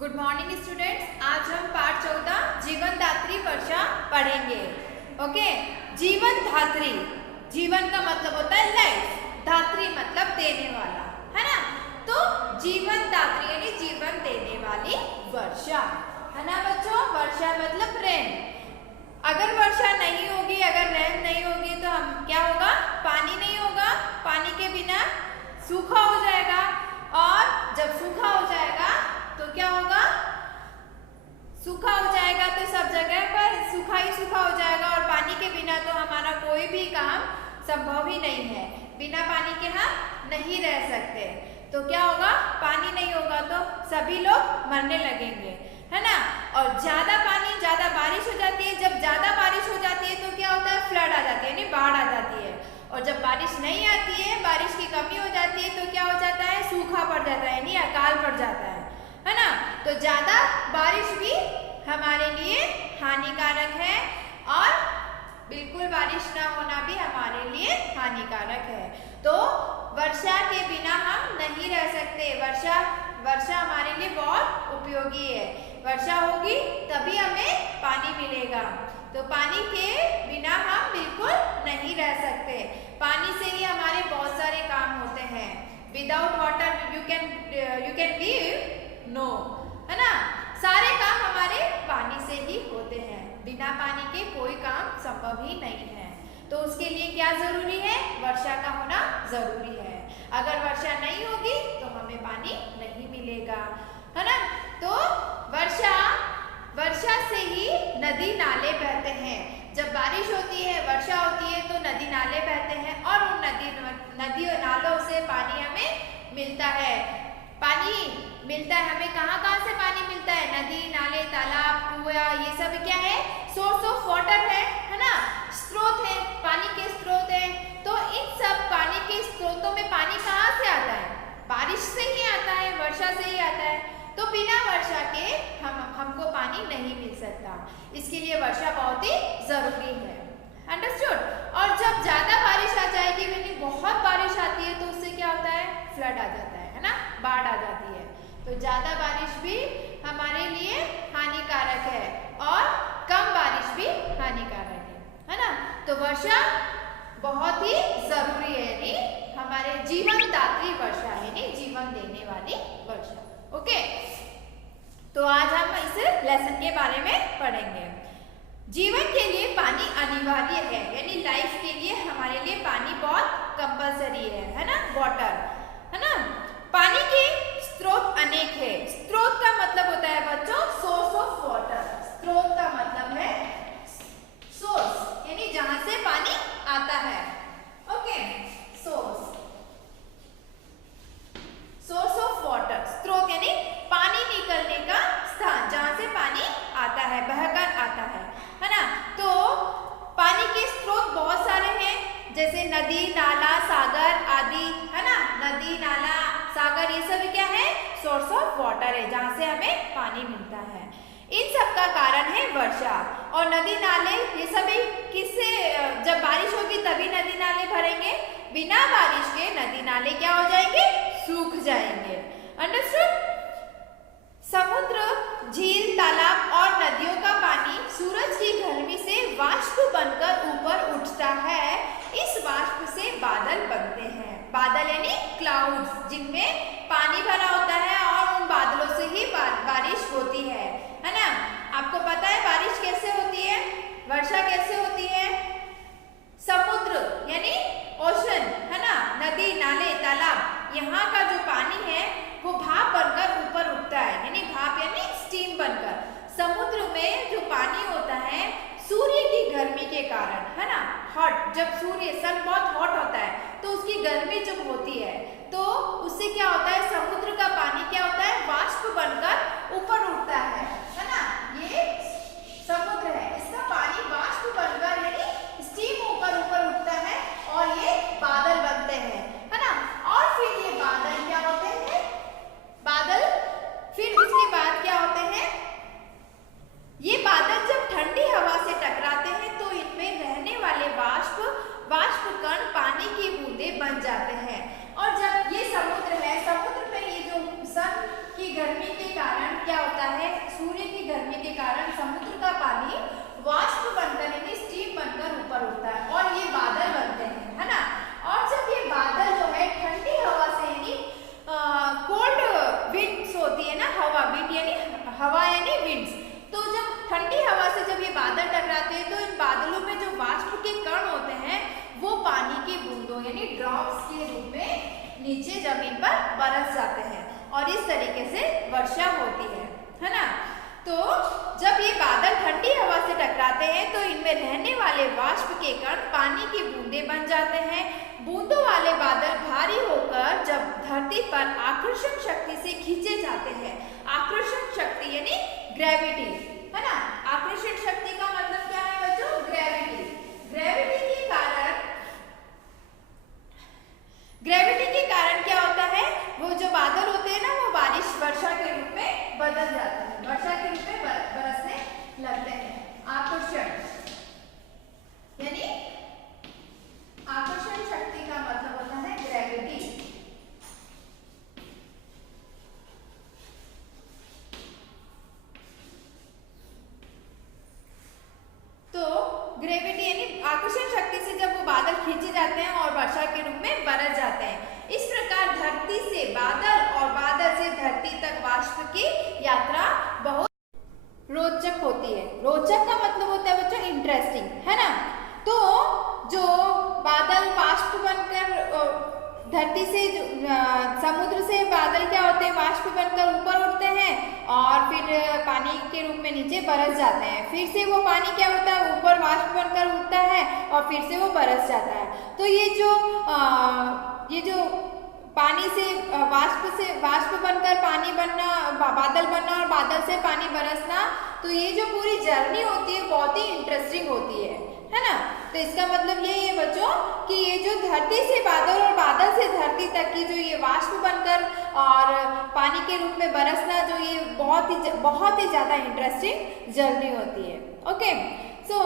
Good morning students. आज हम पाठ 14 जीवन दात्री वर्षा पढ़ेंगे। ओके, जीवन धात्री, जीवन का मतलब होता है लाइफ, धात्री मतलब देने वाला, है ना। तो जीवन दात्री यानी जीवन देने वाली वर्षा, है ना बच्चों। वर्षा मतलब रेन। अगर वर्षा नहीं होगी, अगर रेन नहीं होगी तो हम क्या होगा, पानी नहीं होगा, पानी के बिना सूखा हो जाएगा, और जब सूखा हो जाएगा तो क्या होगा, सूखा हो जाएगा तो सब जगह पर सूखा ही सूखा हो जाएगा, और पानी के बिना तो हमारा कोई भी काम संभव ही नहीं है। बिना पानी के हम नहीं रह सकते। तो क्या होगा, पानी नहीं होगा तो सभी लोग मरने लगेंगे, है ना। और ज्यादा पानी, ज्यादा बारिश हो जाती है। जब ज्यादा बारिश हो जाती है तो क्या होता है, फ्लड आ जाती है यानी बाढ़ आ जाती है। और जब बारिश नहीं आती है, बारिश की कमी हो जाती है तो क्या हो जाता है, सूखा पड़ जाता है यानी अकाल पड़ जाता है ना। तो ज्यादा बारिश भी हमारे लिए हानिकारक है, और बिल्कुल बारिश ना होना भी हमारे लिए हानिकारक है। तो वर्षा के बिना हम नहीं रह सकते। वर्षा हमारे लिए बहुत उपयोगी है। वर्षा होगी तभी हमें पानी मिलेगा। तो पानी के बिना हम बिल्कुल नहीं रह सकते। पानी से ही हमारे बहुत सारे काम होते हैं। Without water you can live no, है ना। सारे काम हमारे पानी से ही होते हैं। बिना पानी के कोई काम संभव ही नहीं है। तो उसके लिए क्या जरूरी है, वर्षा का होना जरूरी है। अगर वर्षा नहीं होगी तो हमें पानी नहीं मिलेगा, है ना। तो वर्षा से ही नदी नाले बहते हैं। जब बारिश होती है, वर्षा होती है तो नदी नाले बहते हैं, और उन नदी नालों से पानी हमें मिलता है। पानी मिलता है हमें, कहाँ से पानी मिलता है, नदी नाले तालाब कुआं, ये सब क्या है, सोर्स ऑफ वाटर है ना, स्रोत है, पानी के स्रोत है। तो इन सब पानी के स्रोतों में पानी कहाँ से आता है, बारिश से ही आता है, वर्षा से ही आता है। तो बिना वर्षा के हमको पानी नहीं मिल सकता। इसके लिए वर्षा बहुत ही जरूरी है। अंडरस्टूड। और जब ज्यादा बारिश आ जाएगी, यानी बहुत बारिश आती है, तो उससे क्या होता है, फ्लड आ जाता है ना, बाढ़ आ जाती है। तो ज्यादा बारिश भी हमारे लिए हानिकारक है, और कम बारिश भी हानिकारक है ना। तो वर्षा बहुत ही जरूरी है, यानी हमारे जीवन दात्री वर्षा है, यानी जीवन देने वाली वर्षा। ओके, तो आज हम इस लेसन के बारे में पढ़ेंगे। जीवन के लिए पानी अनिवार्य है, यानी लाइफ के लिए हमारे लिए पानी बहुत कंपलसरी है ना, वाटर, है ना। पानी के स्रोत अनेक है। स्रोत का मतलब होता है बच्चों सोर्स ऑफ वाटर। स्रोत का मतलब है सोर्स, यानी जहां से पानी आता है। ओके, सोर्स ऑफ वाटर, स्रोत यानी पानी निकलने का स्थान, जहां से पानी आता है, बहकर आता है ना। तो पानी के स्रोत बहुत सारे हैं, जैसे नदी नाला सागर आदि, है ना। नदी नाला सागर ये सब क्या है, सोर्स ऑफ वाटर है, जहां से हमें पानी मिलता है। इन सब का कारण है वर्षा। और नदी नाले ये सभी किससे, जब बारिश होगी तभी नदी नाले भरेंगे। बिना बारिश के नदी नाले क्या हो जाएंगे, सूख जाएंगे। अंडरस्टूड। समुद्र, झील, तालाब और नदियों का पानी सूरज की गर्मी से वाष्प बनकर ऊपर उठता है। इस वाष्प से बादल बनते हैं। बादल यानी क्लाउड्स, जिनमें पानी भरा होता है, और उन बादलों से ही बारिश होती है ना। आपको पता है बारिश कैसे होती है, वर्षा कैसे होती है। समुद्र यानी ओशन, है ना, नदी नाले तालाब, यहाँ का जो पानी है वो भाप बनकर ऊपर उठता है, यानी भाप यानी स्टीम बनकर। समुद्र में जो पानी होता है, सूर्य की गर्मी के कारण, है ना, हॉट, जब सन बहुत हॉट होता है तो उसकी गर्मी जब होती है तो उससे क्या होता है, समुद्र का पानी क्या होता है, वाष्प बनकर ऊपर उठता है ना। ये समुद्र है, इसका पानी वाष्प बनकर यानी स्टीम ऊपर उठता है, और ये बादल बनते हैं, है ना। और फिर ये बादल क्या होते हैं, फिर उसके बाद क्या होते हैं, ये बादल जब ठंडी हवा से टकराते हैं तो इनमें रहने वाले वाष्प कण पानी की बूंदें बन जाते हैं। और जब ये समुद्र है, कारण समुद्र का पानी वाष्प बनकर यानी स्टीम बनकर ऊपर उठता है और ये बादल बनते हैं, है ना। और जब ये बादल जो है ठंडी हवा से यानी कोल्ड विंड्स होती है ना, हवा विंड यानी हवा यानी विंड्स, तो जब ठंडी हवा से जब ये बादल टकराते हैं तो इन बादलों में जो वाष्प के कण होते हैं वो पानी की बूंदों यानी ड्रॉप्स के रूप में नीचे जमीन पर बरस जाते हैं और इस तरीके से वर्षा होती है ना। तो जब ये बादल ठंडी हवा से टकराते हैं तो इनमें रहने वाले वाष्प के कण पानी की बूंदें बन जाते हैं। बूंदों वाले बादल भारी होकर जब धरती पर आकर्षण शक्ति से खींचे जाते हैं, आकर्षण शक्ति यानी ग्रेविटी, है ना। आकर्षण शक्ति का मतलब क्या है बच्चों? ग्रेविटी। ग्रेविटी के कारण क्या होता है, वो जो बादल होते हैं ना वो बारिश वर्षा के रूप में बदल जाते हैं, वर्षा के रूप में बरसने लगते हैं। आकर्षण यानी आकर्षण शक्ति का मतलब होता है ग्रेविटी। तो ग्रेविटी यानी आकर्षण शक्ति से जब वो बादल खींचे जाते हैं और वर्षा के रूप में बरस जाते हैं। इस प्रकार धरती से बादल और बादल से धरती तक वाष्प की यात्रा बहुत रोचक होती है। रोचक का मतलब होता है बच्चों इंटरेस्टिंग, है ना। तो जो बादल वाष्प बनकर धरती से समुद्र से बादल क्या होते हैं, वाष्प बनकर ऊपर उठते हैं और फिर पानी के रूप में नीचे बरस जाते हैं। फिर से वो पानी क्या होता है, ऊपर वाष्प बनकर उठता है और फिर से वो बरस जाता है। तो ये जो पानी से वाष्प बनकर पानी बनना, बादल बनना और बादल से पानी बरसना, तो ये जो पूरी जर्नी होती है बहुत ही इंटरेस्टिंग होती है ना। तो इसका मतलब यही है बच्चों कि ये जो धरती से बादल और बादल से धरती तक की जो ये वाष्प बनकर और पानी के रूप में बरसना, जो ये बहुत ही ज्यादा इंटरेस्टिंग जर्नी होती है। ओके, सो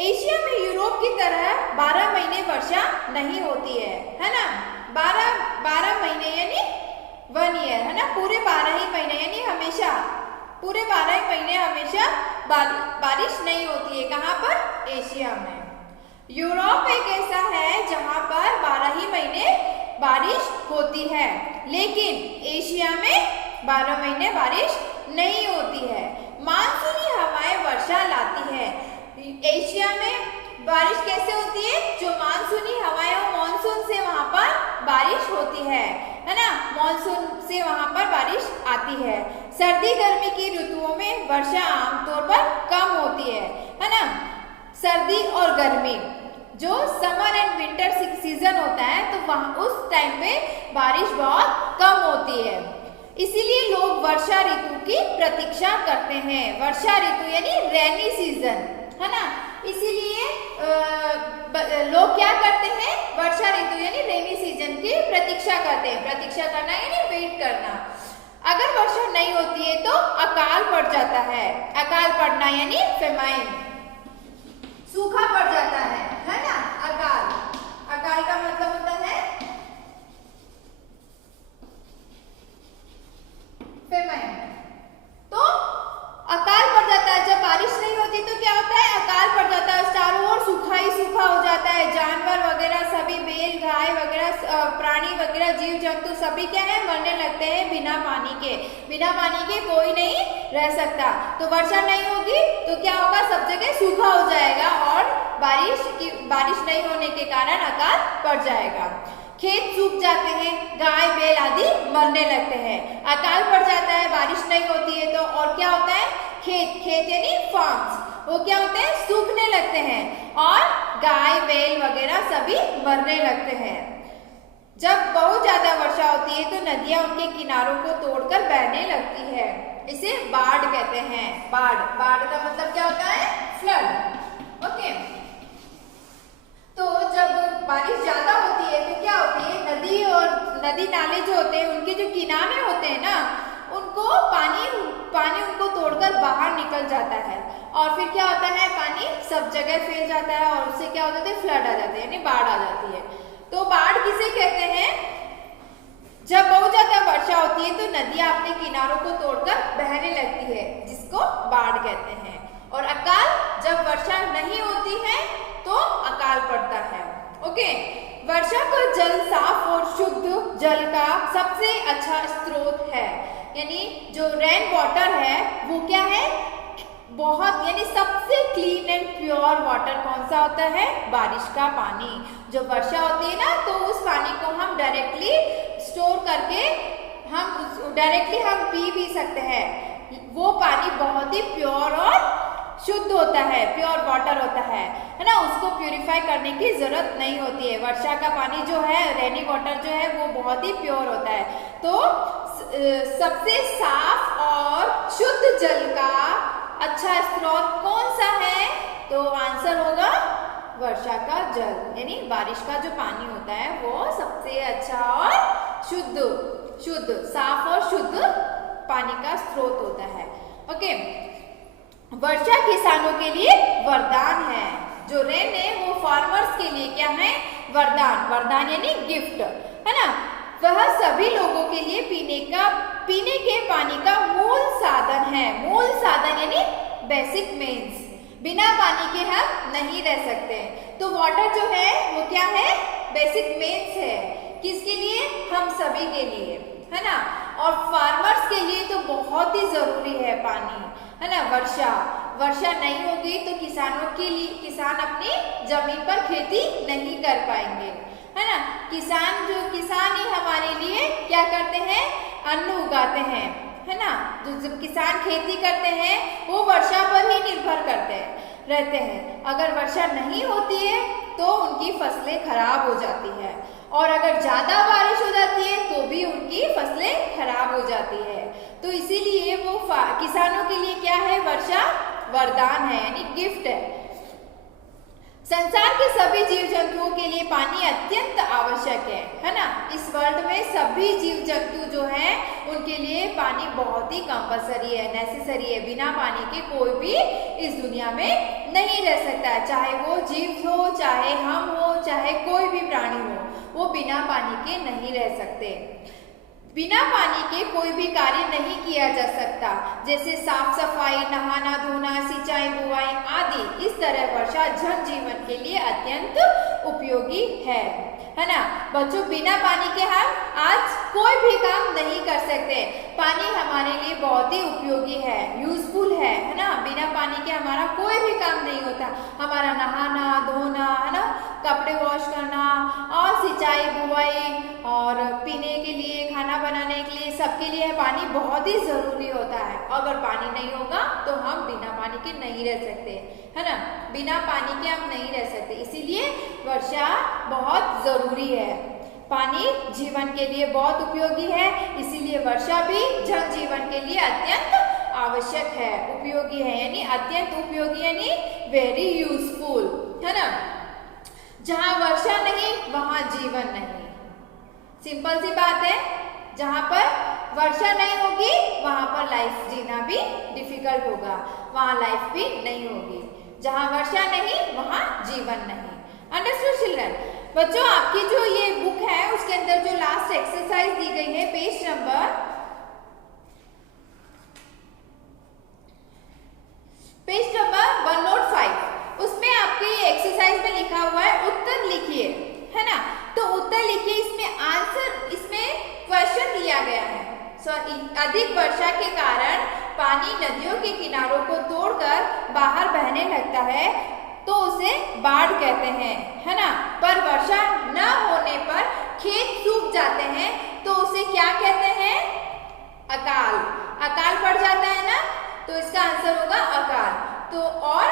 एशिया में यूरोप की तरह 12 महीने वर्षा नहीं होती है ना। 12 महीने यानी 1 ईयर, है ना। पूरे 12 ही महीने यानी हमेशा, पूरे 12 ही महीने हमेशा बारिश नहीं होती है। कहाँ पर? एशिया में। यूरोप एक ऐसा है जहाँ पर 12 ही महीने बारिश होती है, लेकिन एशिया में 12 महीने बारिश नहीं होती है। मानसूनी हवाएं वर्षा लाती है। एशिया में बारिश कैसे होती है? जो मानसूनी हवाएं हो, मानसून से वहां पर बारिश होती है ना। मानसून से वहां पर बारिश आती है। सर्दी गर्मी की ऋतुओं में वर्षा आमतौर पर कम होती है ना। सर्दी और गर्मी जो समर एंड विंटर सीजन होता है, तो वहां उस टाइम पे बारिश बहुत कम होती है। इसीलिए लोग वर्षा ऋतु की प्रतीक्षा करते हैं। वर्षा ऋतु यानी रेनी सीजन, है ना। इसीलिए लोग क्या करते हैं, वर्षा ऋतु यानी रेनी सीजन की प्रतीक्षा करते हैं। प्रतीक्षा करना यानी वेट करना। अगर वर्षा नहीं होती है तो अकाल पड़ जाता है। अकाल पड़ना यानी फेमाइन, सूखा पड़ जाता है ना। अकाल का मतलब होता है फेमाइन। तो अकाल पड़ जाता है। जब बारिश नहीं होती तो क्या होता है, अकाल पड़ जाता है। चारों ओर सूखा ही सूखा हो जाता है। जानवर वगैरह सभी, बैल गाय वगैरह, प्राणी वगैरह, जीव जंतु सभी क्या है, मरने लगते हैं बिना पानी के। बिना पानी के कोई नहीं रह सकता। तो वर्षा नहीं होगी तो क्या होगा, सब जगह सूखा हो जाएगा और बारिश नहीं होने के कारण अकाल पड़ जाएगा। खेत सूख जाते हैं, गाय बैल आदि मरने लगते हैं। अकाल पड़ जाता है, बारिश नहीं होती है तो और क्या होता है, खेत यानी फार्म्स, वो क्या होते हैं, सूखने लगते हैं और गाय बैल वगैरह सभी मरने लगते हैं। जब बहुत ज्यादा वर्षा होती है तो नदियां उनके किनारों को तोड़कर बहने लगती है। इसे बाढ़ कहते हैं। बाढ़ का मतलब क्या होता है, फ्लड। ओके, तो जब बारिश ज्यादा होती है तो क्या होती है, नदी नाले जो होते हैं उनके जो किनारे होते हैं ना, उनको पानी उनको तोड़कर बाहर निकल जाता है और फिर क्या होता है, पानी सब जगह फैल जाता है और उससे क्या होता है, फ्लड आ जाते हैं यानी बाढ़ आ जाती है। तो बाढ़ किसे कहते हैं, जब बहुत ज्यादा वर्षा होती है तो नदियां अपने किनारों को तोड़कर बहने लगती है, जिसको सबसे अच्छा स्रोत है। यानी जो रेन वाटर है वो क्या है, बहुत यानी सबसे क्लीन एंड प्योर वाटर कौन सा होता है, बारिश का पानी। जो वर्षा होती है ना, तो उस पानी को हम डायरेक्टली स्टोर करके हम डायरेक्टली हम पी भी सकते हैं। वो पानी बहुत ही प्योर और शुद्ध होता है, प्योर वाटर होता है ना। उसको प्यूरिफाई करने की जरूरत नहीं होती है। वर्षा का पानी जो है, रेनी वाटर जो है, वो बहुत ही प्योर होता है। तो सबसे साफ और शुद्ध जल का अच्छा स्रोत कौन सा है, तो आंसर होगा वर्षा का जल, यानी बारिश का जो पानी होता है वो सबसे अच्छा और शुद्ध साफ और शुद्ध पानी का स्रोत होता है। ओके, वर्षा किसानों के लिए वरदान है। जो रेन है वो फार्मर्स के लिए क्या है, वरदान यानी गिफ्ट है ना। वह सभी लोगों के लिए पीने के पानी का मूल साधन है। मूल साधन यानी बेसिक मीन्स, बिना पानी के हम नहीं रह सकते। तो वाटर जो है वो क्या है, बेसिक मीन्स है। किसके लिए, हम सभी के लिए, है ना। और फार्मर्स के लिए तो बहुत ही जरूरी है पानी, है ना। वर्षा नहीं होगी तो किसान अपनी जमीन पर खेती नहीं कर पाएंगे, है ना। किसान ही हमारे लिए क्या करते हैं, अन्न उगाते हैं, है ना। जब किसान खेती करते हैं वो वर्षा पर ही निर्भर रहते हैं। अगर वर्षा नहीं होती है तो उनकी फसलें खराब हो जाती है, और अगर ज्यादा बारिश हो जाती है तो भी उनकी फसलें खराब हो जाती है। तो इसीलिए वो किसानों के लिए क्या है, वर्षा वरदान है, यानी गिफ्ट है। संसार के सभी जीव जंतुओं के लिए पानी अत्यंत आवश्यक है ना। इस वर्ल्ड में सभी जीव जंतु जो हैं उनके लिए पानी बहुत ही कंपलसरी है, नेसेसरी है। बिना पानी के कोई भी इस दुनिया में नहीं रह सकता है, चाहे वो जीव हो, चाहे हम हो, चाहे कोई भी प्राणी हो, वो बिना पानी के नहीं रह सकते। बिना पानी के कोई भी कार्य नहीं किया जा सकता, जैसे साफ सफाई, नहाना धोना, सिंचाई बुआई आदि। इस तरह वर्षा जन जीवन के लिए अत्यंत उपयोगी है ना। बच्चों, बिना पानी के हम आज कोई भी काम नहीं कर सकते। पानी हमारे लिए बहुत ही उपयोगी है, यूजफुल है ना। बिना पानी के हमारा कोई भी काम नहीं होता। हमारा नहाना धोना, है ना, कपड़े वॉश करना और सिंचाई बुआई और पीने के लिए, खाना बनाने के लिए, सबके लिए पानी बहुत ही जरूरी होता है। अगर पानी नहीं होगा तो हम बिना पानी के नहीं रह सकते, है ना। बिना पानी के हम नहीं रह सकते, इसीलिए वर्षा बहुत जरूरी है। पानी जीवन के लिए बहुत उपयोगी है, इसीलिए वर्षा भी जन जीवन के लिए अत्यंत आवश्यक है, उपयोगी है, यानी अत्यंत उपयोगी, यानी वेरी यूजफुल, है ना। जहां वर्षा नहीं वहां जीवन नहीं, सिंपल सी बात है। जहां पर वर्षा नहीं होगी वहां पर लाइफ जीना भी डिफिकल्ट होगा, वहां लाइफ भी नहीं होगी। जहां वर्षा नहीं वहां जीवन नहीं। Understood children? बच्चों, आपकी जो ये बुक है उसके अंदर जो लास्ट एक्सरसाइज दी गई है पेज नंबर 105, उसमें आपके एक्सरसाइज में लिखा हुआ है उत्तर लिखिए, है ना। तो उत्तर लिखिए, इसमें आंसर, इसमें क्वेश्चन दिया गया है। अधिक वर्षा के कारण पानी नदियों के किनारों को तोड़कर बाहर बहने लगता है तो उसे बाढ़ कहते हैं, है ना। पर वर्षा न होने पर खेत सूख जाते हैं तो उसे क्या कहते हैं, अकाल पड़ जाता है ना, तो इसका आंसर होगा अकाल। तो और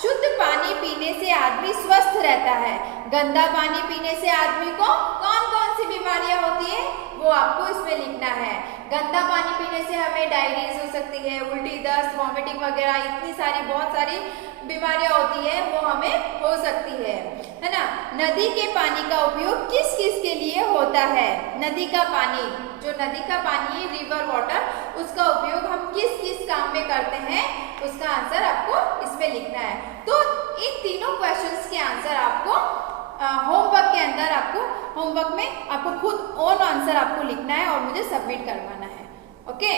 शुद्ध पानी पीने से आदमी स्वस्थ रहता है। गंदा पानी पीने से आदमी को कौन कौन सी बीमारियां होती है वो आपको इसमें लिखना है। गंदा पानी पीने से हमें डायरिया हो सकती है, उल्टी दस्त, वॉमिटिंग वगैरह, इतनी सारी बहुत सारी बीमारियां होती है, वो हमें हो सकती है ना। नदी के पानी का उपयोग किस किस के लिए होता है, नदी का पानी, जो नदी का पानी है रिवर वाटर, उसका उपयोग हम किस किस काम में करते हैं, उसका आंसर आपको इसमें लिखना है। तो इन तीनों क्वेश्चंस के आंसर आपको होमवर्क के अंदर, होमवर्क में आपको खुद ओन आंसर आपको लिखना है और मुझे सबमिट करवाना है। ओके।